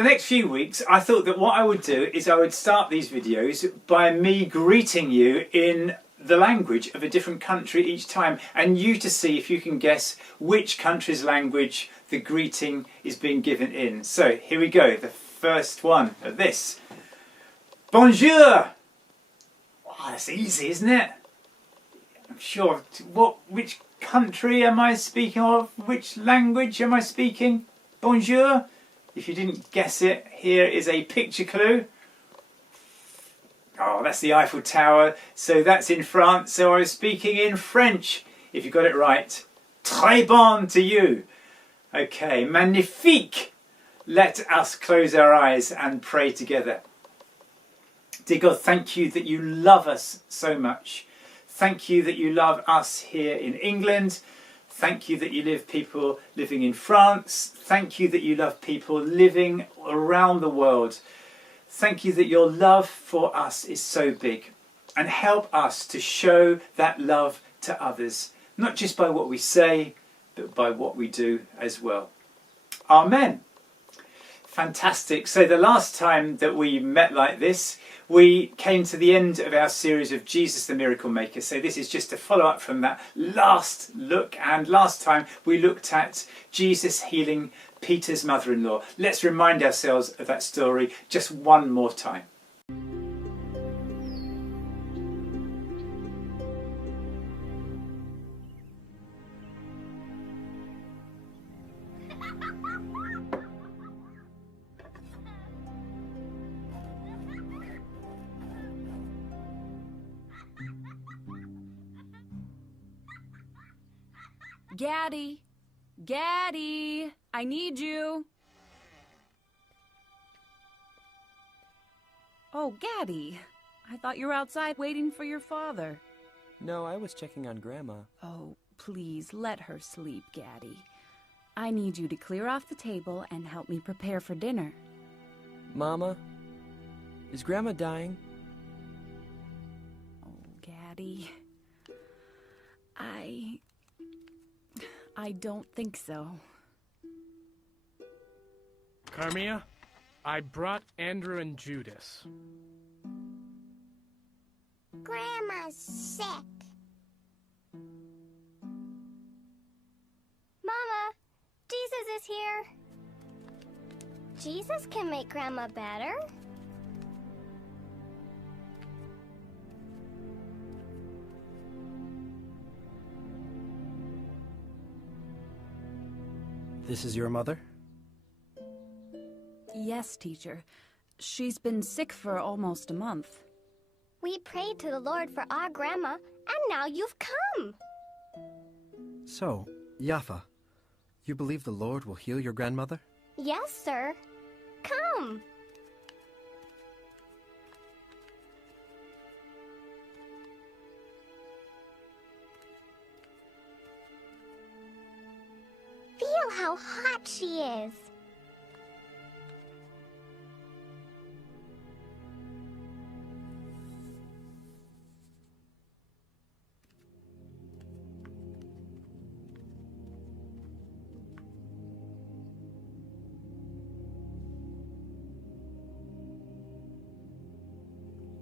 the next few weeks, I thought that what I would do is I would start these videos by me greeting you in the language of a different country each time, and you to see if you can guess which country's language the greeting is being given in. So here we go, the first one of this. Bonjour! Oh, that's easy, isn't it? I'm sure. Which country am I speaking of? Which language am I speaking? Bonjour. If you didn't guess it, here is a picture clue. Oh, that's the Eiffel Tower. So that's in France. So I was speaking in French. If you got it right. Très bon to you. Okay, magnifique. Let us close our eyes and pray together. Dear God, thank you that you love us so much. Thank you that you love us here in England. Thank you that you love people living in France. Thank you that you love people living around the world. Thank you that your love for us is so big. And help us to show that love to others, not just by what we say, but by what we do as well. Amen. Fantastic. So the last time that we met like this, we came to the end of our series of Jesus the Miracle Maker. So this is just a follow-up from that last look. And last time we looked at Jesus healing Peter's mother-in-law. Let's remind ourselves of that story just one more time. Gaddy! Gaddy! I need you! Oh, Gaddy! I thought you were outside waiting for your father. No, I was checking on Grandma. Oh, please let her sleep, Gaddy. I need you to clear off the table and help me prepare for dinner. Mama, is Grandma dying? Oh, Gaddy. I don't think so. Carmia, I brought Andrew and Judas. Grandma's sick. Mama, Jesus is here. Jesus can make Grandma better. This is your mother? Yes, teacher. She's been sick for almost a month. We prayed to the Lord for our Grandma, and now you've come. So, Yafa, you believe the Lord will heal your grandmother? Yes, sir. Come. Feel how hot she is.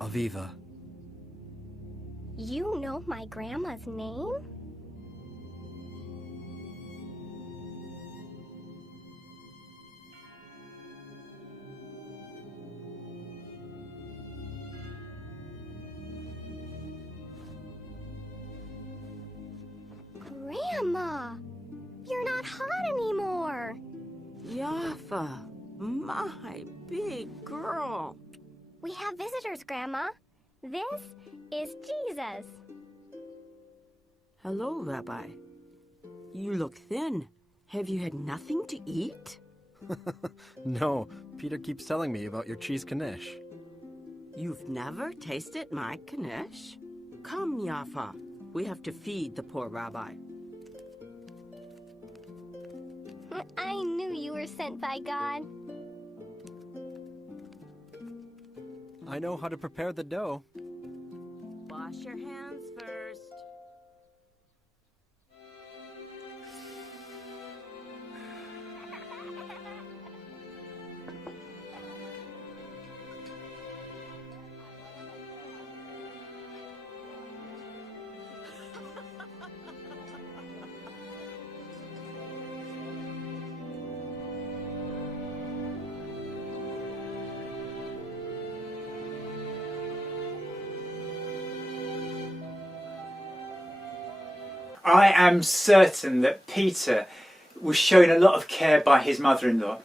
Aviva. You know my grandma's name? Grandma, you're not hot anymore. Yafa, my big girl. We have visitors, Grandma. This is Jesus. Hello, Rabbi. You look thin. Have you had nothing to eat? No, Peter keeps telling me about your cheese knish. You've never tasted my knish? Come, Yafa. We have to feed the poor rabbi. I knew you were sent by God. I know how to prepare the dough. Wash your hands first. I am certain that Peter was shown a lot of care by his mother-in-law,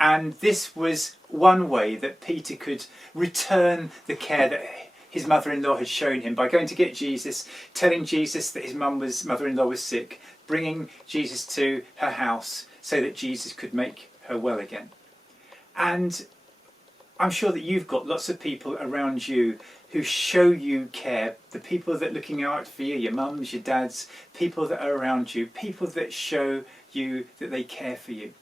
and this was one way that Peter could return the care that his mother-in-law had shown him, by going to get Jesus, telling Jesus that his mother-in-law was sick, bringing Jesus to her house so that Jesus could make her well again. And I'm sure that you've got lots of people around you who show you care, the people that are looking out for you, your mums, your dads, people that are around you, people that show you that they care for you.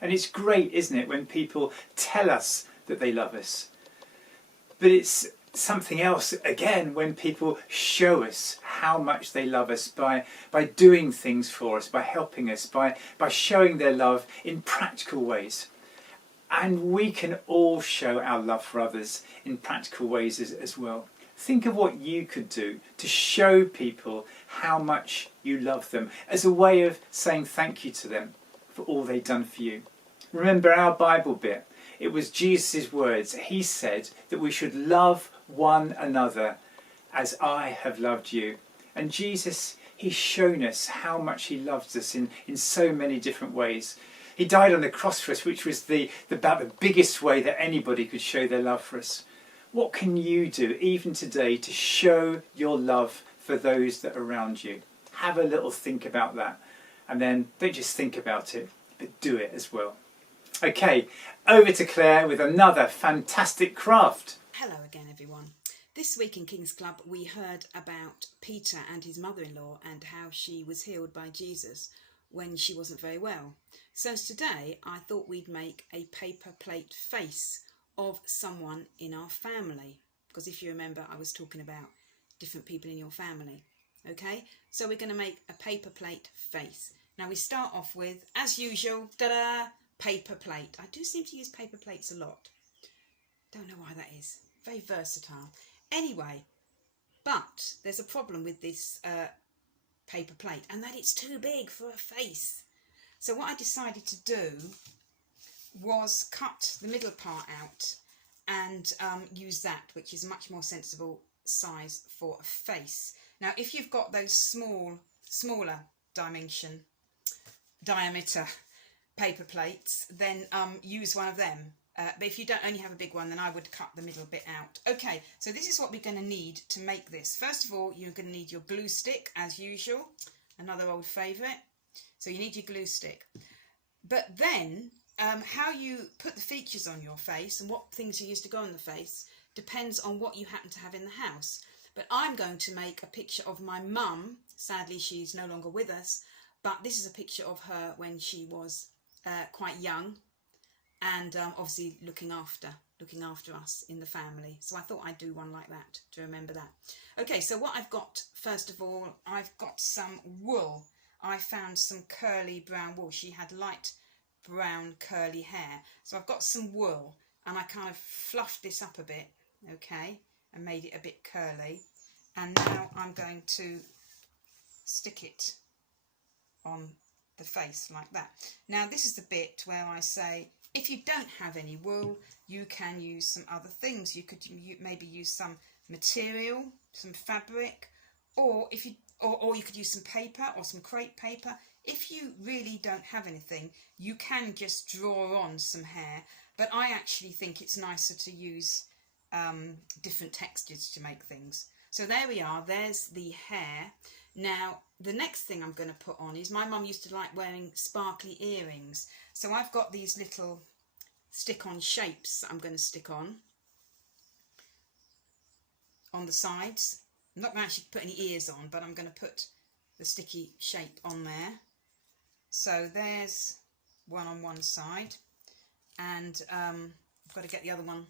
And it's great, isn't it, when people tell us that they love us. But it's something else, again, when people show us how much they love us by doing things for us, by helping us, by showing their love in practical ways. And we can all show our love for others in practical ways as well. Think of what you could do to show people how much you love them, as a way of saying thank you to them for all they've done for you. Remember our Bible bit. It was Jesus' words. He said that we should love one another as I have loved you. And Jesus, he's shown us how much he loves us in so many different ways. He died on the cross for us, which was about the biggest way that anybody could show their love for us. What can you do, even today, to show your love for those that are around you? Have a little think about that. And then don't just think about it, but do it as well. Okay, over to Claire with another fantastic craft. Hello again, everyone. This week in King's Club, we heard about Peter and his mother-in-law and how she was healed by Jesus when she wasn't very well. So today I thought we'd make a paper plate face of someone in our family, because if you remember, I was talking about different people in your family. Okay, so we're going to make a paper plate face. Now we start off with, as usual, ta-da, paper plate. I do seem to use paper plates a lot. Don't know why that is. Very versatile. Anyway, but there's a problem with this paper plate, and that it's too big for a face. So what I decided to do was cut the middle part out and use that, which is a much more sensible size for a face. Now if you've got those smaller diameter paper plates, then use one of them. But if you don't only have a big one, then I would cut the middle bit out. Okay, so this is what we're going to need to make this. First of all, you're going to need your glue stick, as usual, another old favourite. So you need your glue stick. But then, how you put the features on your face and what things you use to go on the face depends on what you happen to have in the house. But I'm going to make a picture of my mum. Sadly, she's no longer with us, but this is a picture of her when she was quite young, and obviously looking after us in the family. So I thought I'd do one like that to remember that. Okay, so what I've got, first of all, I've got some wool. I found some curly brown wool. She had light brown curly hair. So I've got some wool, and I kind of fluffed this up a bit, okay, and made it a bit curly. And now I'm going to stick it on the face like that. Now this is the bit where I say, if you don't have any wool, you can use some other things. You could maybe use some material, some fabric, or you could use some paper or some crepe paper. If you really don't have anything, you can just draw on some hair, but I actually think it's nicer to use different textures to make things. So there we are, there's the hair. Now the next thing I'm going to put on is, my mum used to like wearing sparkly earrings, so I've got these little stick-on shapes I'm going to stick on the sides. I'm not going to actually put any ears on, but I'm going to put the sticky shape on there. So there's one on one side, and I've got to get the other one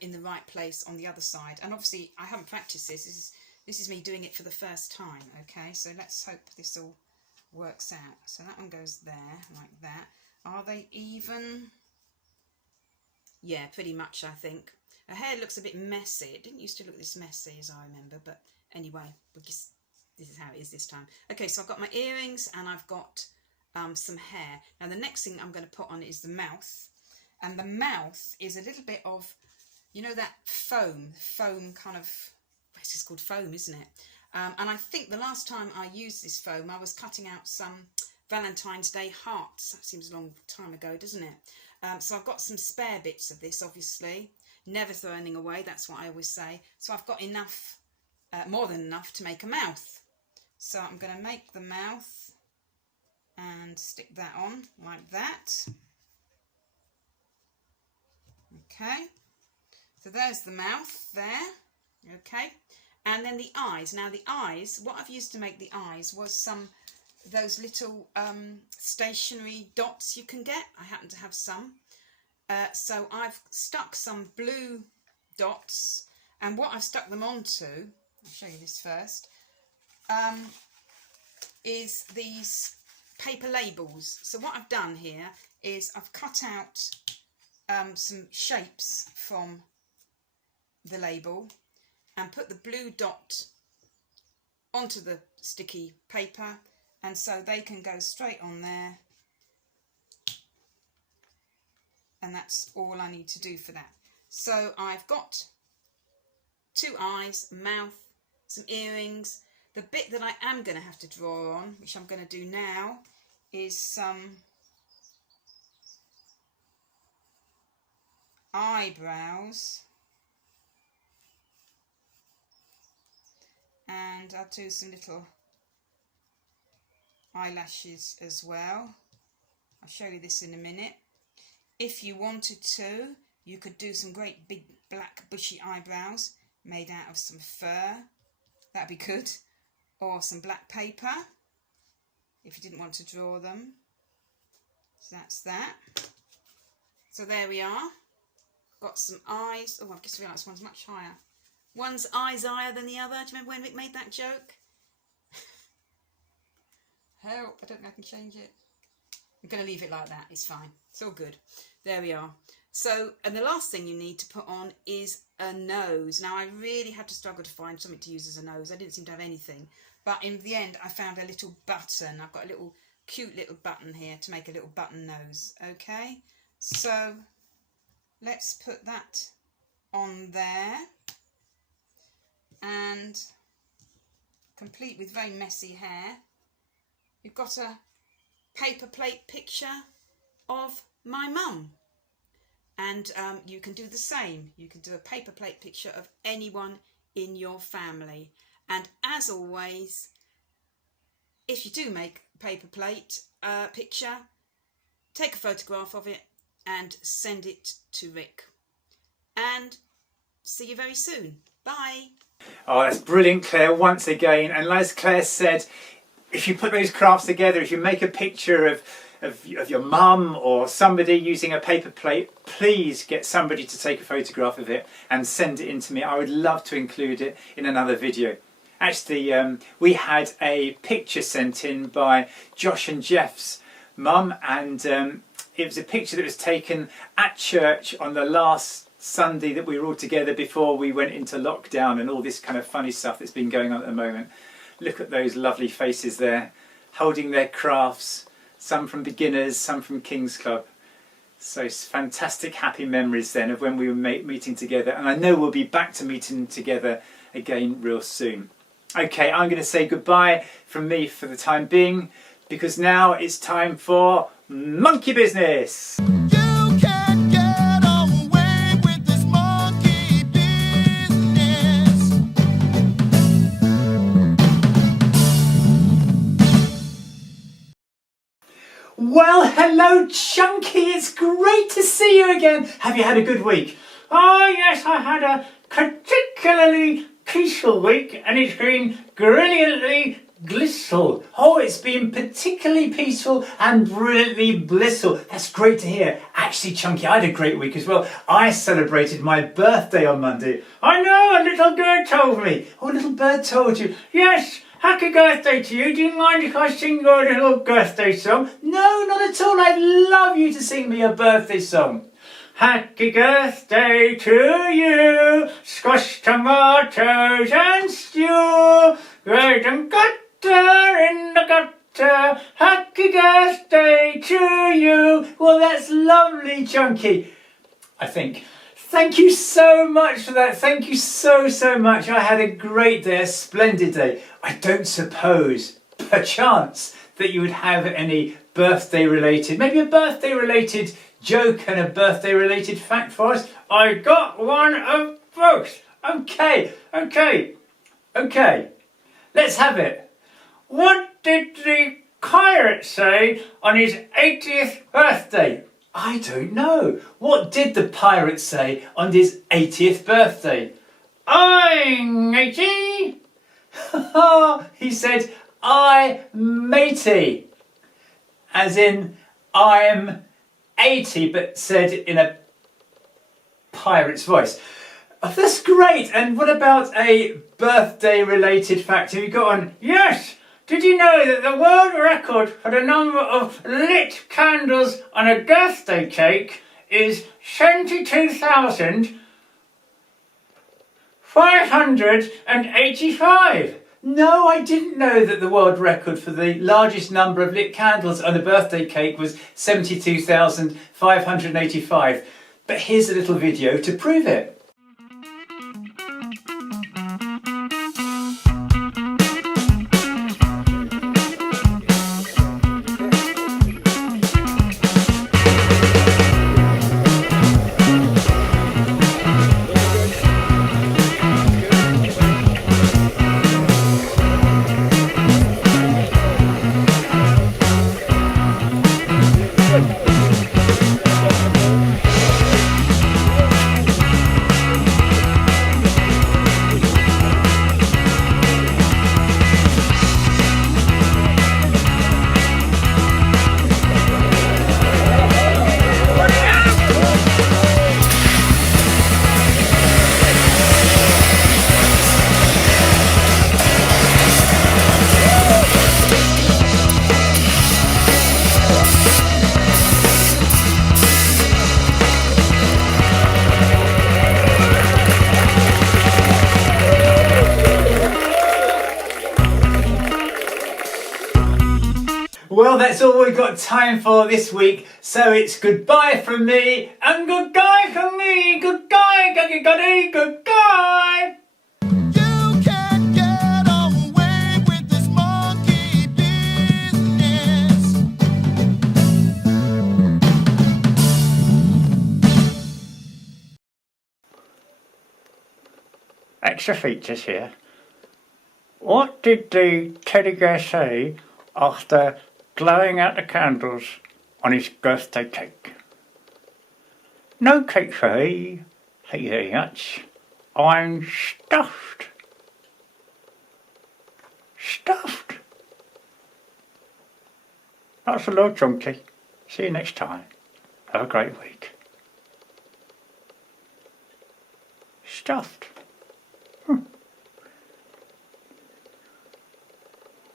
in the right place on the other side. And obviously I haven't practiced this. This is me doing it for the first time. Okay, so let's hope this all works out. So that one goes there like that. Are they even? Yeah, pretty much, I think. Her hair looks a bit messy. It didn't used to look this messy as I remember, but anyway, this is how it is this time. Okay, so I've got my earrings and I've got some hair. Now the next thing I'm going to put on is the mouth. And the mouth is a little bit of, you know, that foam kind of, it's just called foam, isn't it? And I think the last time I used this foam, I was cutting out some Valentine's Day hearts. That seems a long time ago, doesn't it? So I've got some spare bits of this, obviously. Never throw anything away, that's what I always say. So I've got enough, more than enough to make a mouth. So I'm going to make the mouth and stick that on like that. Okay, so there's the mouth there. Okay, and then the eyes. Now the eyes, what I've used to make the eyes was those little stationary dots you can get. I happen to have some. So I've stuck some blue dots, and what I've stuck them onto, I'll show you this first, is these paper labels. So what I've done here is I've cut out some shapes from the label and put the blue dot onto the sticky paper, and so they can go straight on there, and that's all I need to do for that. So I've got 2 eyes, mouth, some earrings. The bit that I am going to have to draw on, which I'm going to do now, is some eyebrows, and I'll do some little eyelashes as well. I'll show you this in a minute. If you wanted to, you could do some great big black bushy eyebrows made out of some fur. That'd be good. Or some black paper if you didn't want to draw them. So that's that. So there we are. Got some eyes. Oh, I've just realised one's much higher. One's eyes higher than the other. Do you remember when Rick made that joke? Help, I don't know if I can change it. I'm going to leave it like that. It's fine. It's all good. There we are. So, and the last thing you need to put on is a nose. Now, I really had to struggle to find something to use as a nose. I didn't seem to have anything. But in the end, I found a little button. I've got a little cute little button here to make a little button nose. Okay, so let's put that on there. And complete with very messy hair, you've got a paper plate picture of my mum. And you can do the same. You can do a paper plate picture of anyone in your family. And as always, if you do make a paper plate picture, take a photograph of it and send it to Rick. And see you very soon. Bye. Oh, that's brilliant, Claire, once again. And as Claire said, if you put those crafts together, if you make a picture of your mum or somebody using a paper plate, please get somebody to take a photograph of it and send it in to me. I would love to include it in another video. Actually, we had a picture sent in by Josh and Jeff's mum, and it was a picture that was taken at church on the last Sunday that we were all together before we went into lockdown and all this kind of funny stuff that's been going on at the moment. Look at those lovely faces there, holding their crafts, some from beginners, some from King's Club. So fantastic happy memories then of when we were meeting together, and I know we'll be back to meeting together again real soon. Okay, I'm going to say goodbye from me for the time being, because now it's time for Monkey Business. Well, hello Chunky, it's great to see you again. Have you had a good week? Oh yes, I had a particularly peaceful week, and it's been brilliantly blissful. Oh, it's been particularly peaceful and brilliantly blissful. That's great to hear. Actually, Chunky, I had a great week as well. I celebrated my birthday on Monday. I know, a little bird told me. Oh, a little bird told you. Yes. Happy birthday to you. Do you mind if I sing your little birthday song? No, not at all. I'd love you to sing me a birthday song. Happy birthday to you, squash tomatoes and stew, bread and butter in the gutter. Happy birthday to you. Well, that's lovely, Chunky. I think. Thank you so much for that. Thank you so much. I had a great day, a splendid day. I don't suppose, perchance, that you would have any birthday related, maybe a birthday related joke and a birthday related fact for us. I got one of both. Okay. Let's have it. What did the pirate say on his 80th birthday? I don't know. What did the pirate say on his 80th birthday? I'm 80. He said, I matey. As in, I'm 80, but said in a pirate's voice. Oh, that's great. And what about a birthday related fact? Have you got one? Yes. Did you know that the world record for the number of lit candles on a birthday cake is 72,585? No, I didn't know that the world record for the largest number of lit candles on a birthday cake was 72,585. But here's a little video to prove it. Well, that's all we've got time for this week, so it's goodbye from me and goodbye from me. Goodbye, goodbye. You can't get away with this monkey business. Extra features here. What did the teddy bear say after blowing out the candles on his birthday cake? No cake for me, thank you very much. I'm stuffed. Stuffed? That's a lot, Chunky. See you next time. Have a great week. Stuffed.